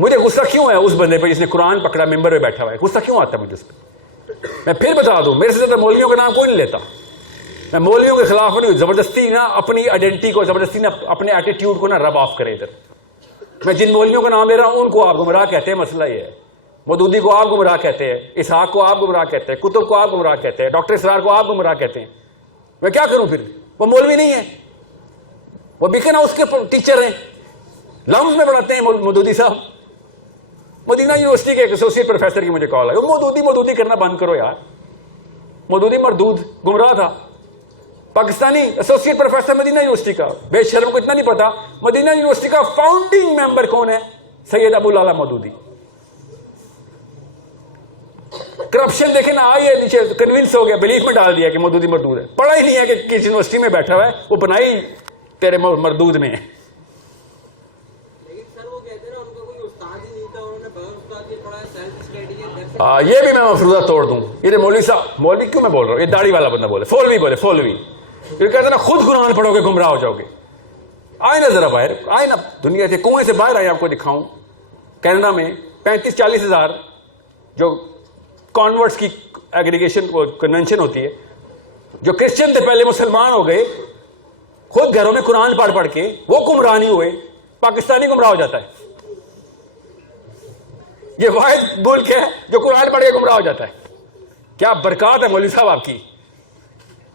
مجھے غصہ کیوں ہے اس بندے پہ جس نے قرآن پکڑا ممبر پہ بیٹھا ہوا ہے؟ غصہ کیوں آتا ہے مجھے اس پہ؟ میں پھر بتا دوں، میرے سے زیادہ مولویوں کا نام کوئی نہیں لیتا. میں مولویوں کے خلاف نہیں، زبردستی نہ اپنی آئیڈینٹی کو، زبردستی نہ اپنے ایٹیٹیوڈ کو نہ رب آف کرے ادھر. میں جن مولویوں کا نام لے رہا ہوں ان کو آپ گمراہ کہتے ہیں، مسئلہ یہ ہے. مودودی کو آپ گمراہ کہتے ہیں، اسحاق کو آپ گمراہ کہتے ہیں، کتب کو آپ گمراہ کہتے ہیں، ڈاکٹر اسرار کو آپ گمراہ کہتے ہیں. میں کیا کروں پھر؟ وہ مولوی نہیں ہے، وہ بیکن ہاؤس کے ٹیچر ہیں، لمز میں پڑھاتے ہیں مودودی صاحب. مدینہ یونیورسٹی کے ایک ایسوسیٹ پروفیسر کی مجھے کال آئی، مودودی کرنا بند کرو یار. مودودی مردود گمراہ تھا، Pakistani associate professor Madinah university کا. بے شرم کو اتنا نہیں پتا مدینہ یونیورسٹی کا فاؤنڈنگ ممبر کون ہے؟ سید ابو الاعلی مودودی. کرپشن دیکھیں نا، آئیے نیچے کنونس ہو گیا، بلیف میں ڈال دیا کہ مودودی مردود ہے. پڑھا ہی نہیں ہے کہ کس یونیورسٹی میں بیٹھا ہوا ہے، وہ بنائی تیرے مردود نے. یہ بھی میں مفروضہ توڑ دوں. یہ مولوی صاحب، مولوی کیوں میں بول رہا ہوں، یہ داڑھی والا بندہ بولے، فولوی بولے، فولوی. یہ کہتے ہیں نا خود قرآن پڑھو گے گمراہ ہو جاؤ گے. آئے نا ذرا باہر، آئے نا دنیا سے کنویں سے باہر آئے، آپ کو دکھاؤں. کینیڈا میں 35-40 ہزار جو کانورٹس کی ایگریگیشن کنونشن ہوتی ہے، جو کرسچن تھے پہلے مسلمان ہو گئے، خود گھروں میں قرآن پڑھ پڑھ کے وہ گمراہ نہیں ہوئے، پاکستانی گمراہ ہو جاتا ہے. یہ واحد ملک ہے جو قرآن پڑھ کے گمراہ ہو جاتا ہے. کیا برکات ہے مولوی صاحب آپ کی.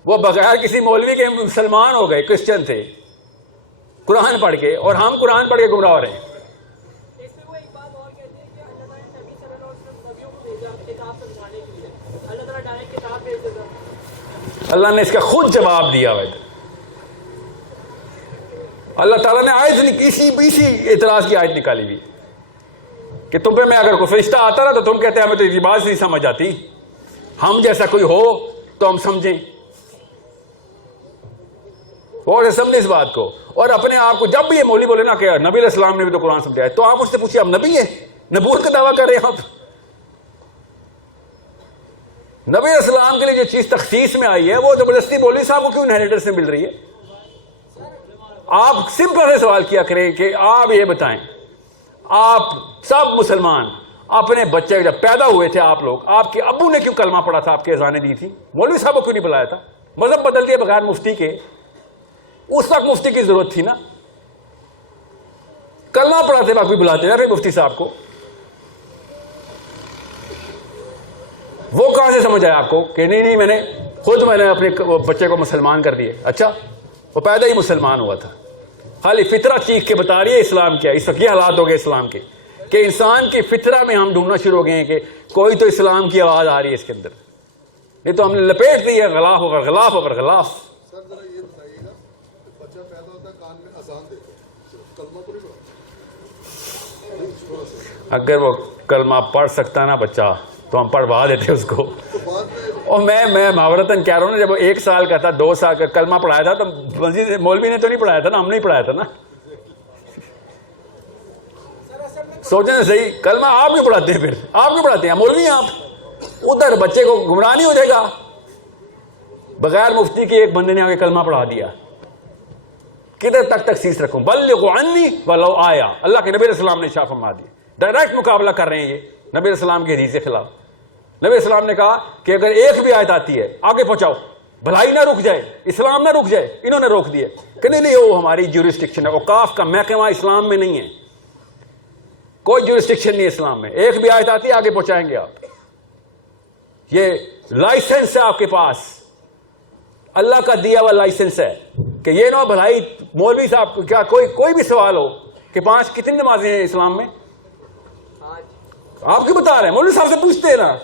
وہ بغیر کسی مولوی کے مسلمان ہو گئے، کرسچن تھے قرآن پڑھ کے، اور ہم قرآن پڑھ کے گمراہ ہو رہے ہیں. اللہ نے اس کا خود جواب دیا ہوا ہے. اللہ تعالیٰ نے آیت اسی اعتراض کی آیت نکالی ہوئی کہ تم پہ میں اگر کوئی فرشتہ آتا نا تو تم کہتے ہیں ہمیں تو یہ بات نہیں سمجھ آتی، ہم جیسا کوئی ہو تو ہم سمجھیں. اور سمجھیں اس بات کو. اور اپنے آپ کو جب بھی یہ مولوی بولے نا کہ نبی علیہ السلام نے بھی تو قرآن سمجھایا، تو آپ اس سے پوچھیے آپ نبی ہیں؟ نبوت کا دعویٰ کر رہے ہیں آپ. نبی علیہ السلام کے لیے جو چیز تخصیص میں آئی ہے وہ زبردستی مولوی صاحب کو کیوں انہیریٹنس سے مل رہی ہے؟ آپ سمپل سے سوال کیا کریں کہ آپ یہ بتائیں، آپ سب مسلمان اپنے بچے جب پیدا ہوئے تھے آپ لوگ، آپ کے ابو نے کیوں کلمہ پڑھا تھا، آپ کی اذانیں دی تھی؟ مولوی صاحب کو کیوں نہیں بلایا تھا؟ مذہب بدل دیا بغیر مفتی کے. اس وقت مفتی کی ضرورت تھی نا، کلمہ پڑھاتے وقت بھی بلاتے تھے پھر مفتی صاحب کو. وہ کہاں سے سمجھ آیا آپ کو کہ نہیں میں نے اپنے بچے کو مسلمان کر دیا؟ اچھا وہ پیدا ہی مسلمان ہوا تھا. خالی فطرہ چیخ کے بتا رہی ہے اسلام کیا. اس وقت یہ حالات ہو گئے اسلام کے کہ انسان کی فطرہ میں ہم ڈھونڈنا شروع ہو گئے ہیں کہ کوئی تو اسلام کی آواز آ رہی ہے اس کے اندر. یہ تو ہم نے لپیٹ دی ہے غلاف اوپر غلاف اوپر غلاف. سر ذرا یہ بتائیے گا، بچہ پیدا ہوتا ہے کان میں اذان دیتے ہیں، کلمہ تو نہیں پڑھتا؟ اگر وہ کلمہ پڑھ سکتا نا بچہ تو ہم پڑھوا دیتے اس کو. اور میں محاورتاً کہہ رہا ہوں نا، جب وہ 1 سال کا تھا 2 سال کا کلمہ پڑھایا تھا تو مولوی نے تو نہیں پڑھایا تھا نا، ہم نے ہی پڑھایا تھا نا. سوچیں صحیح، کلمہ آپ کیوں پڑھاتے ہیں؟ پھر آپ کیوں پڑھاتے ہیں؟ مولوی ہیں آپ. ادھر بچے کو گمراہ نہیں ہو جائے گا. بغیر مفتی کے ایک بندے نے آگے کلمہ پڑھا دیا. کدھر تک تخصیص رکھوں؟ بلغوا عنی ولو آیا. اللہ کے نبی علیہ السلام نے شاہ فرما دیا. ڈائریکٹ مقابلہ کر رہے ہیں یہ نبی علیہ السلام کی حدیث کے خلاف. نبی علیہ السلام نے کہا کہ اگر ایک بھی آیت آتی ہے آگے پہنچاؤ، بھلائی نہ رک جائے، اسلام نہ رک جائے. انہوں نے روک دیا کہ نہیں وہ ہماری جورسڈکشن ہے، اوقاف کا محکمہ اسلام میں نہیں ہے، کوئی جورسڈکشن نہیں اسلام میں. ایک بھی آیت آتی ہے آگے پہنچائیں گے آپ. یہ لائسنس ہے آپ کے پاس، اللہ کا دیا ہوا لائسنس ہے کہ یہ نہ بھلائی. مولوی صاحب کیا کوئی بھی سوال ہو کہ 5 کتنی نمازیں ہیں اسلام میں، آپ کیوں بتا رہے ہیں؟ مولوی صاحب سے پوچھتے ہیں نا.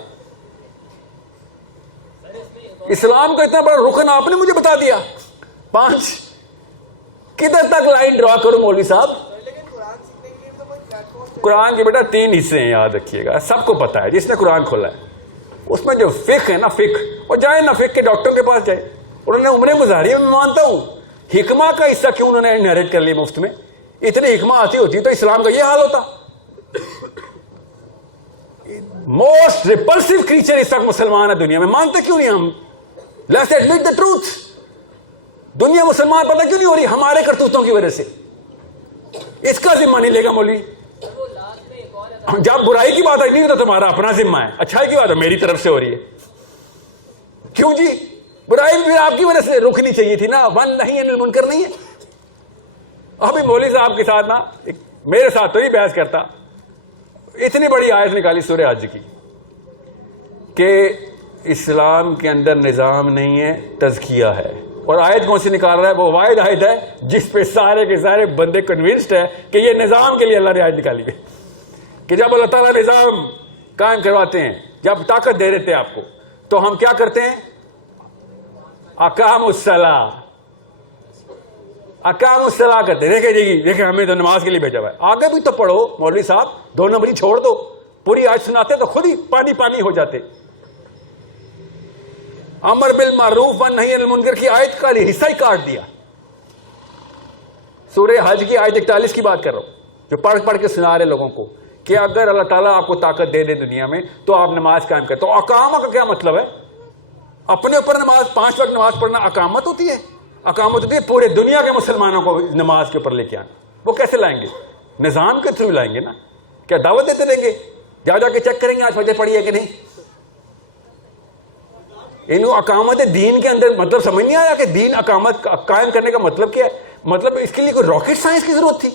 اسلام کا اتنا بڑا رکن آپ نے مجھے بتا دیا 5. کدھر تک لائن ڈرا کروں مولوی صاحب؟ قرآن کے بیٹا 3 حصے ہیں، یاد رکھیے گا. سب کو پتا ہے جس نے قرآن کھولا ہے. اس میں جو فقہ ہے نا، فقہ، وہ جائے نا فقہ کے ڈاکٹروں کے پاس جائے. انہوں نے عمریں گزاری ہے، میں مانتا ہوں. حکمہ کا حصہ کیوں انہوں نے انہیریٹ کر لیا مفت میں؟ اتنی حکمہ آتی ہوتی تو اسلام کا یہ حال ہوتا. موسٹ ریپلسو کریچر اس وقت مسلمان ہے دنیا میں. مانتے کیوں نہیں ہم؟ Let's admit the truth. دنیا مسلمان پتہ کیوں نہیں ہو رہی؟ ہمارے کرتوتوں کی وجہ سے. اس کا ذمہ نہیں لے گا مولوی. جب برائی کی بات آئی نہیں تو تمہارا اپنا ذمہ ہے, اچھائی کی بات ہے میری طرف سے ہو رہی ہے. کیوں جی؟ برائی بھی آپ کی وجہ سے رکنی چاہیے تھی نا, ون نہیں انل منکر نہیں ہے. ابھی مولوی صاحب کے ساتھ نا, میرے ساتھ تو نہیں بحث کرتا, اتنی بڑی آیت نکالی سورہ حج کی کہ اسلام کے اندر نظام نہیں ہے, تزکیہ ہے. اور آیت کون سی نکال رہا ہے؟ وہ واحد آیت ہے جس پہ سارے کے سارے بندے کنونسڈ ہے کہ یہ نظام کے لیے اللہ نے آیت نکالی ہے, کہ جب اللہ تعالیٰ نظام قائم کرواتے ہیں, جب طاقت دے دیتے ہیں آپ کو, تو ہم کیا کرتے ہیں؟ اقام الصلاۃ, اقام الصلاۃ کرتے ہیں. دیکھیں جی, دیکھیں ہمیں تو نماز کے لیے بھیجا ہوا ہے. آگے بھی تو پڑھو مولوی صاحب, 2 نمبری چھوڑ دو, پوری آیت سناتے تو خود ہی پانی پانی ہو جاتے. امر بالمعروف والنہی عن المنکر کی آیت کا حصہ ہی کاٹ دیا. سورہ حج کی آیت 41 کی بات کر رہا ہوں, جو پڑھ پڑھ کے سنا رہے لوگوں کو کہ اگر اللہ تعالیٰ آپ کو طاقت دے دے دنیا میں تو آپ نماز قائم کریں. تو اقامہ کا کیا مطلب ہے؟ اپنے اوپر نماز 5 وقت نماز پڑھنا اقامت ہوتی ہے؟ اقامت ہوتی ہے پورے دنیا کے مسلمانوں کو نماز کے اوپر لے کے آنا. وہ کیسے لائیں گے؟ نظام کے تھرو لائیں گے نا. کیا دعوت دیتے رہیں گے؟ جا کے چیک کریں گے آج فجر پڑھی ہے کہ نہیں. انہوں اقامت دین کے اندر مطلب سمجھ نہیں آیا کہ دین اقامت قائم کرنے کا مطلب کیا ہے. مطلب اس کے لیے کوئی راکٹ سائنس کی ضرورت تھی؟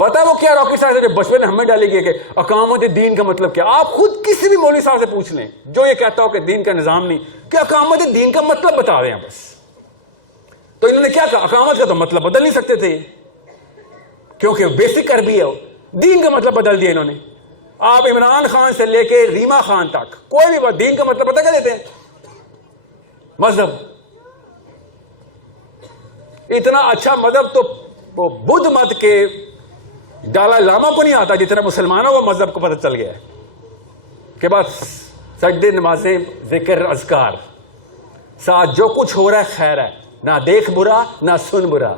پتا ہے وہ کیا راکٹ سائنس ہے بچپن میں ہمیں ڈالی گئی کہ اقامت دین کا مطلب کیا؟ آپ خود کسی بھی مولوی صاحب سے پوچھ لیں جو یہ کہتا ہو کہ دین کا نظام نہیں, کہ اقامت دین کا مطلب بتا رہے ہیں بس. تو انہوں نے کیا کہا؟ اقامت کا تو مطلب بدل نہیں سکتے تھے کیونکہ بیسک عربی ہے. دین کا مطلب بدل دیا انہوں نے. آپ عمران خان سے لے کے ریما خان تک کوئی بھی بات, دین کا مطلب پتہ کیا دیتے ہیں؟ مذہب. اتنا اچھا مذہب تو وہ بدھ مت کے دلائی لاما کو نہیں آتا جتنا مسلمانوں کو مذہب کو پتہ چل گیا ہے کہ بس سجدے, نمازیں, ذکر, اذکار, ساتھ جو کچھ ہو رہا ہے خیر ہے, نہ دیکھ برا نہ سن برا.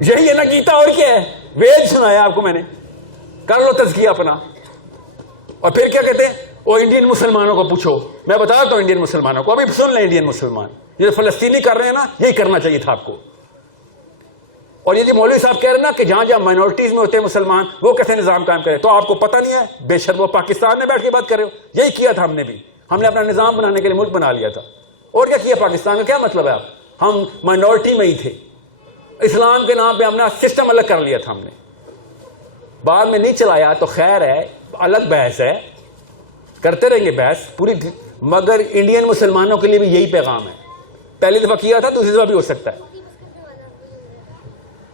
یہی ہے نا گیتا, اور کیا ہے؟ وید سنایا آپ کو میں نے, کر لو تزکیہ اپنا. اور پھر کیا کہتے ہیں؟ وہ انڈین مسلمانوں کو پوچھو. میں بتا رہا ہوں انڈین مسلمانوں کو, ابھی سن لیں انڈین مسلمان, یہ فلسطینی کر رہے ہیں نا, یہی کرنا چاہیے تھا آپ کو. اور یہ جو مولوی صاحب کہہ رہے ہیں نا کہ جہاں جہاں مائنورٹیز میں ہوتے ہیں مسلمان, وہ کیسے نظام قائم کرے, تو آپ کو پتہ نہیں ہے بے شرم وہ پاکستان میں بیٹھ کے بات کر رہے ہو. یہی کیا تھا ہم نے بھی, ہم نے اپنا نظام بنانے کے لیے ملک بنا لیا تھا. اور کیا کیا پاکستان کا کیا مطلب ہے؟ آپ ہم مائنورٹی میں ہی تھے, اسلام کے نام پہ ہم نے سسٹم الگ کر لیا تھا ہم نے, بعد میں نہیں چلایا تو خیر ہے, الگ بحث ہے, کرتے رہیں گے بحث پوری. مگر انڈین مسلمانوں کے لیے بھی یہی پیغام ہے. پہلی دفعہ کیا تھا, دوسری دفعہ بھی ہو سکتا ہے.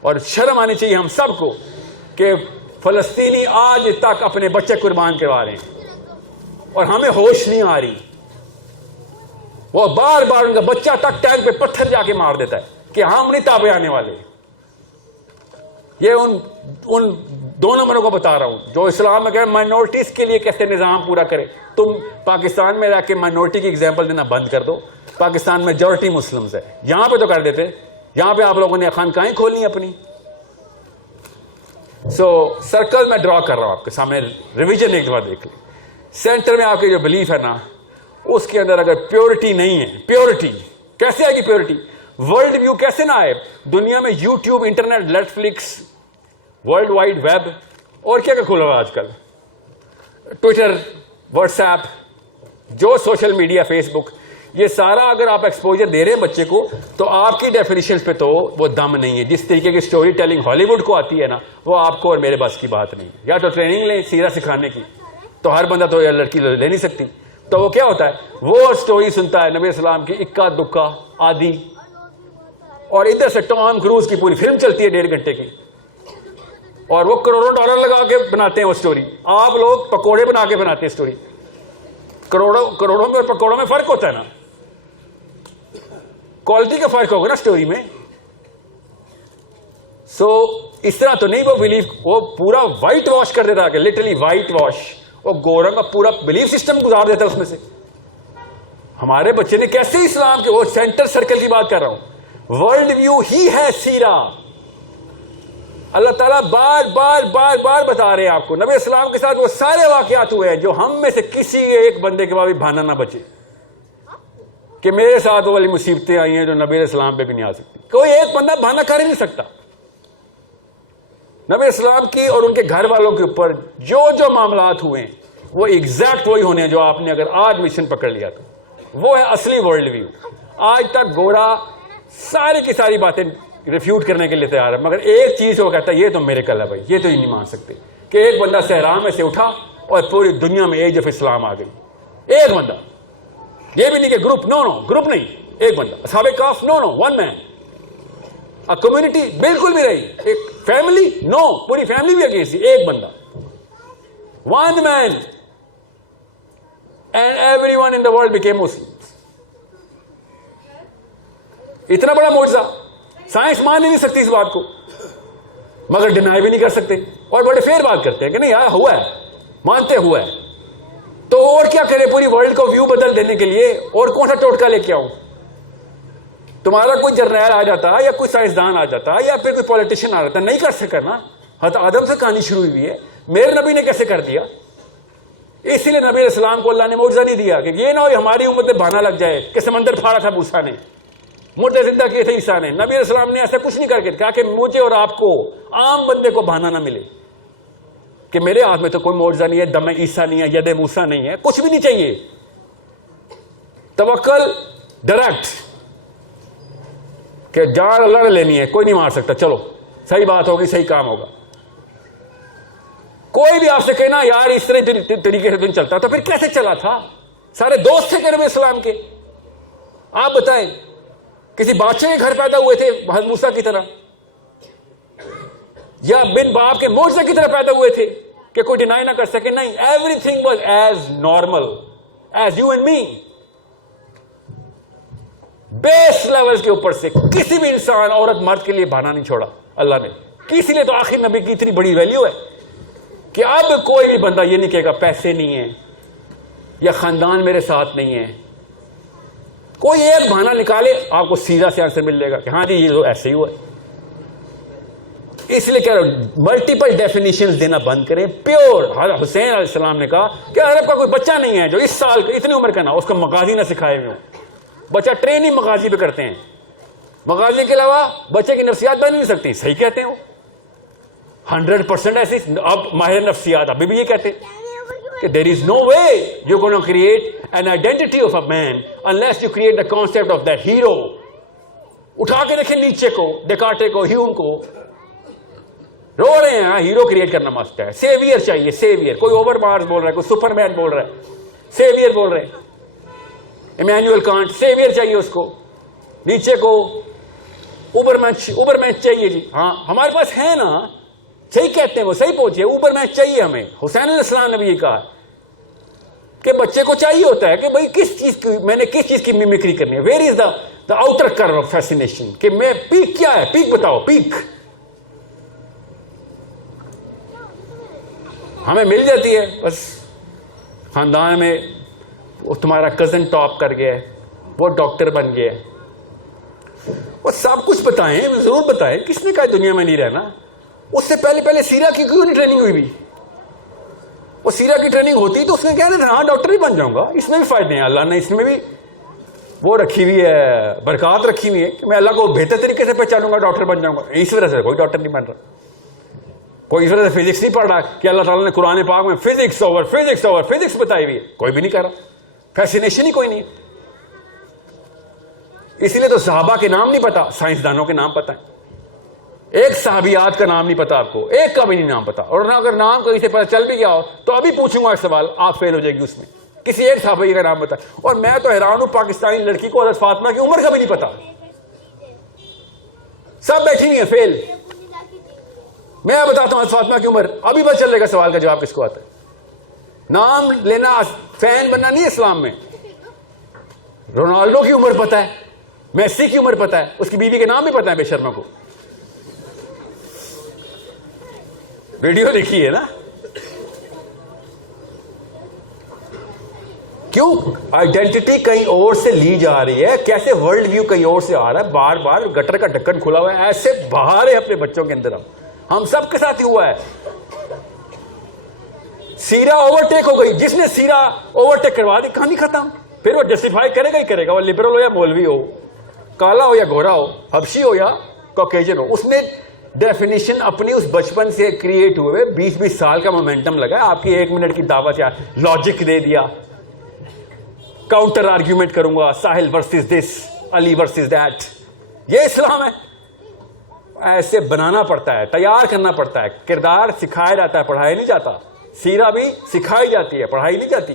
اور شرم آنی چاہیے ہم سب کو کہ فلسطینی آج تک اپنے بچے قربان کروا رہے ہیں اور ہمیں ہوش نہیں آ رہی. وہ بار بار ان کا بچہ تک ٹینک پہ پتھر جا کے مار دیتا ہے کہ ہم نہیں تابع آنے والے. یہ ان 2 نمبروں کو بتا رہا ہوں جو اسلام میں کہہ رہے ہیں مائنورٹیز کے لیے کیسے نظام پورا کرے. تم پاکستان میں رہ کے مائنورٹی کی ایگزامپل دینا بند کر دو. پاکستان میجورٹی مسلمز ہے, یہاں پہ تو کر دیتے. یہاں پہ آپ لوگوں نے خانقاہیں کھولنی اپنی. سرکل میں ڈرا کر رہا ہوں آپ کے سامنے, ریویژن ایک دفعہ دیکھ لیں. سینٹر میں آپ کے جو بلیف ہے نا, اس کے اندر اگر پیورٹی نہیں ہے, پیورٹی کیسے آئے گی؟ پیورٹی ورلڈ ویو کیسے نہ آئے؟ دنیا میں YouTube, internet, Netflix, world wide web, اور کیا کھولا ہوا آج کل, ٹویٹر, واٹس ایپ, جو سوشل میڈیا, فیس بک, یہ سارا اگر آپ ایکسپوجر دے رہے ہیں بچے کو تو آپ کی ڈیفینیشن پہ تو وہ دم نہیں ہے. جس طریقے کی سٹوری ٹیلنگ ہالی ووڈ کو آتی ہے نا, وہ آپ کو اور میرے بس کی بات نہیں. یا تو ٹریننگ لیں سیرہ سکھانے کی, تو ہر بندہ تو لڑکی لے نہیں سکتی. تو وہ کیا ہوتا ہے, وہ سٹوری سنتا ہے نبی اسلام کی اکا دکا آدھی, اور ادھر سے ٹام کروز کی پوری فلم چلتی ہے 1.5 گھنٹے کی, اور وہ کروڑوں ڈالر لگا کے بناتے ہیں وہ سٹوری. آپ لوگ پکوڑے بنا کے بناتے ہیں سٹوری. کروڑوں میں اور پکوڑوں میں فرق ہوتا ہے نا, کوالٹی کا فرق ہوگا نا سٹوری میں. اس طرح تو نہیں وہ بلیف, وہ پورا وائٹ واش کر دیتا ہے, لٹرلی وائٹ واش, وہ گورا کا پورا بلیف سسٹم گزار دیتا ہے اس میں سے. ہمارے بچے نے کیسے اسلام کے, وہ سینٹر سرکل کی بات کر رہا ہوں, ورلڈ ویو ہی ہے سیرا. اللہ تعالیٰ بار بار بار بار بتا رہے ہیں آپ کو, نبی اسلام کے ساتھ وہ سارے واقعات ہوئے ہیں جو ہم میں سے کسی ایک بندے کے بعد بھی بہانا نہ بچے کہ میرے ساتھ وہ والی مصیبتیں آئی ہیں جو نبی اسلام پہ بھی نہیں آ سکتی. کوئی ایک بندہ بہانا کر ہی نہیں سکتا. نبی اسلام کی اور ان کے گھر والوں کے اوپر جو جو معاملات ہوئے ہیں وہ ایگزیکٹ وہی ہونے ہیں جو آپ نے اگر آج مشن پکڑ لیا تو وہ ہے اصلی ورلڈ ویو. آج تک گورا ساری کی ساری باتیں ریفیوٹ کرنے کے لیے تیار ہے, مگر ایک چیز وہ کہتا ہے یہ تو میرے کل ہے بھائی, یہ تو نہیں مان سکتے کہ ایک بندہ صحرا میں سے اٹھا اور پوری دنیا میں ایج آف اسلام آ گئی. ایک بندہ, یہ بھی نہیں کہ گروپ, نو گروپ نہیں, ایک بندہ. اصحاب کہف نو ون مین. کمیونٹی بالکل بھی رہی, ایک فیملی نو, پوری فیملی بھی اگینسٹ, ایک بندہ, one man, and every one in the world became مسلم. اتنا بڑا معجزہ, سائنس مان نہیں سکتی اس بات کو, مگر ڈینائی بھی نہیں کر سکتے, اور بڑے فیر بات کرتے ہیں کہ نہیں یار ہوا ہے, مانتے ہوا ہے. تو اور کیا کرے پوری ورلڈ کو ویو بدل دینے کے لیے, اور کون سا ٹوٹکا لے کے آؤں؟ تمہارا کوئی جرنیل آ جاتا یا کوئی سائنسدان آ جاتا یا پھر کوئی پولیٹیشین آ جاتا, نہیں کر سکتا نا. حضرت آدم سے کہانی شروع ہوئی ہے, میرے نبی نے کیسے کر دیا؟ اسی لیے نبی علیہ السلام کو اللہ نے معجزہ نہیں دیا کہ یہ نہ ہو ہماری امت میں بہانا لگ جائے کہ سمندر پھاڑا تھا موسیٰ نے, مردے زندہ کیے تھے عیسیٰ نے. نبی علیہ السلام نے ایسا کچھ نہیں کر کے کہا کہ مجھے اور آپ کو عام بندے کو بہانا نہ ملے کہ میرے ہاتھ میں تو کوئی معجزہ نہیں ہے, دم عیسیٰ نہیں ہے, ید موسیٰ نہیں ہے, کچھ بھی نہیں چاہیے. توکل ڈائریکٹ کہ جان اللہ نے لینی ہے, کوئی نہیں مار سکتا, چلو صحیح بات ہوگی, صحیح کام ہوگا. کوئی بھی آپ سے کہنا یار اس طرح طریقے سے دن چلتا تو پھر کیسے چلا تھا؟ سارے دوست تھے نبی اسلام کے. آپ بتائیں کسی بادشاہ کے گھر پیدا ہوئے تھے حضرت موسیٰ کی طرح, یا بن باپ کے معجزے کی طرح پیدا ہوئے تھے کہ کوئی ڈینائی نہ کر سکے؟ نہیں, every thing was as normal as you and me. Base level کے اوپر سے کسی بھی انسان, عورت مرد کے لیے بہانا نہیں چھوڑا اللہ نے. اسی لیے تو آخر نبی کی اتنی بڑی ویلیو ہے کہ اب کوئی بھی بندہ یہ نہیں کہے گا پیسے نہیں ہیں یا خاندان میرے ساتھ نہیں ہے. کوئی ایک بہانہ نکالے آپ کو سیدھا سے آنسر مل جائے گا کہ ہاں جی یہ تو ایسے ہی ہوا ہے. اس لیے کہہ رہا ہوں ملٹیپل ڈیفینیشن دینا بند کریں. پیور حضرت حسین علیہ السلام نے کہا کہ عرب کا کوئی بچہ نہیں ہے جو اس سال اتنی عمر کا نہ اس کو مغازی نہ سکھائے ہوئے ہوں. بچہ ٹرین ہی مغازی پہ کرتے ہیں, مغازی کے علاوہ بچے کی نفسیات بن نہیں سکتی. صحیح کہتے ہیں وہ 100% ایسی. اب ماہر نفسیات ابھی بھی یہ کہتے ہیں کہ there is no way you're going to create an identity of a man unless you create the concept of that hero. اٹھا کے دیکھیں نیچے کو, ڈیکارٹے کو, ہیوم کو, رو رہے ہیں. ہیرو کریٹ کرنا مست ہے, سیویئر چاہیے, سیویئر. کوئی اوور مارس بول رہا ہے, کوئی سپر مین بول رہا ہے, سیویئر بول رہے ہیں. ایمینوئل کانٹ, سیویئر چاہیے اس کو. نیچے کو اوبر مین چاہیے جی. ہاں ہمارے پاس ہے نا, صحیح کہتے ہیں وہ, صحیح پہنچے. اوبر مین چاہیے ہمیں. حسین علیہ السلام نے بھی یہ کہا کہ بچے کو چاہیے ہوتا ہے کہ بھائی کس چیز کی, میں نے کس چیز کی میمکری کرنی ہے. Where is the outer curve of fascination, کہ میں پیک کیا ہے, پیک بتاؤ, پیک ہمیں مل جاتی ہے. بس خاندان میں وہ تمہارا کزن ٹاپ کر گیا ہے, وہ ڈاکٹر بن گیا ہے, وہ سب کچھ بتائیں, ضرور بتائیں. کس نے کہا دنیا میں نہیں رہنا؟ اس سے پہلے سیرا کی کیوں نہیں ٹریننگ ہوئی بھی؟ وہ سیرا کی ٹریننگ ہوتی تو اس نے کہا ہاں ڈاکٹر ہی بن جاؤں گا. اس میں بھی فائدے ہیں, اللہ نے اس میں بھی وہ رکھی ہوئی ہے, برکات رکھی ہوئی ہے کہ میں اللہ کو بہتر طریقے سے پہچانوں گا, ڈاکٹر بن جاؤں گا. اس وجہ سے کوئی ڈاکٹر نہیں بن رہا, کوئی اس وجہ سے فزکس نہیں پڑھ رہا کہ اللہ تعالیٰ نے قرآن پاک میں فزکس بتائی ہوئی ہے, کوئی بھی نہیں کر رہا. فیسینیشن ہی کوئی نہیں. اسی لیے تو صحابہ کے نام نہیں پتا, سائنسدانوں کے نام پتا ہے. ایک صحابیات کا نام نہیں پتا آپ کو, ایک کا بھی نہیں نام پتا. اور اگر نام کہیں سے پتا چل بھی گیا ہو تو ابھی پوچھوں گا ایک سوال, آپ فیل ہو جائے گی اس میں. کسی ایک صحابی کا نام بتا. اور میں تو حیران ہوں, پاکستانی لڑکی کو حضرت فاطمہ کی عمر کا بھی نہیں پتا. سب بیٹھی ہوئی ہیں فیل. میں بتاتا ہوں حضرت فاطمہ کی عمر, ابھی پتہ چلے گا سوال کا جواب کس کو آتا ہے. نام لینا فین بننا نہیں اسلام میں. رونالڈو کی عمر پتا ہے, میسی کی عمر پتا ہے, اس کی بیوی کے نام بھی پتا ہے بے شرما کو. ویڈیو دیکھی ہے نا. کیوں آئیڈینٹی کہیں اور سے لی جا رہی ہے, کیسے ورلڈ ویو کہیں اور سے آ رہا ہے. بار بار گٹر کا ڈھکن کھلا ہوا ہے, ایسے باہر ہے اپنے بچوں کے اندر. ہم سب کے ساتھ ہی ہوا ہے. سیرا اوورٹیک ہو گئی, جس نے سیرا اوورٹیک کروا دی کہانی ختم. پھر وہ جسٹیفائی کرے گا ہی کرے گا, وہ لبرل ہو یا مولوی ہو, کالا ہو یا گورا ہو, حبشی ہو یا کوکیجن ہو. اس نے ڈیفینیشن اپنی اس بچپن سے کریٹ ہوئے 20-20 سال کا مومنٹم لگا, آپ کی 1 منٹ کی دعوت یا لاجک دے دیا, کاؤنٹر آرگیومنٹ کروں گا, Sahil versus this, Ali versus that, یہ اسلام ہے. ایسے بنانا پڑتا ہے, تیار کرنا پڑتا ہے. کردار سکھایا جاتا ہے, پڑھایا نہیں جاتا. سیرہ بھی سکھائی جاتی ہے, پڑھائی نہیں جاتی.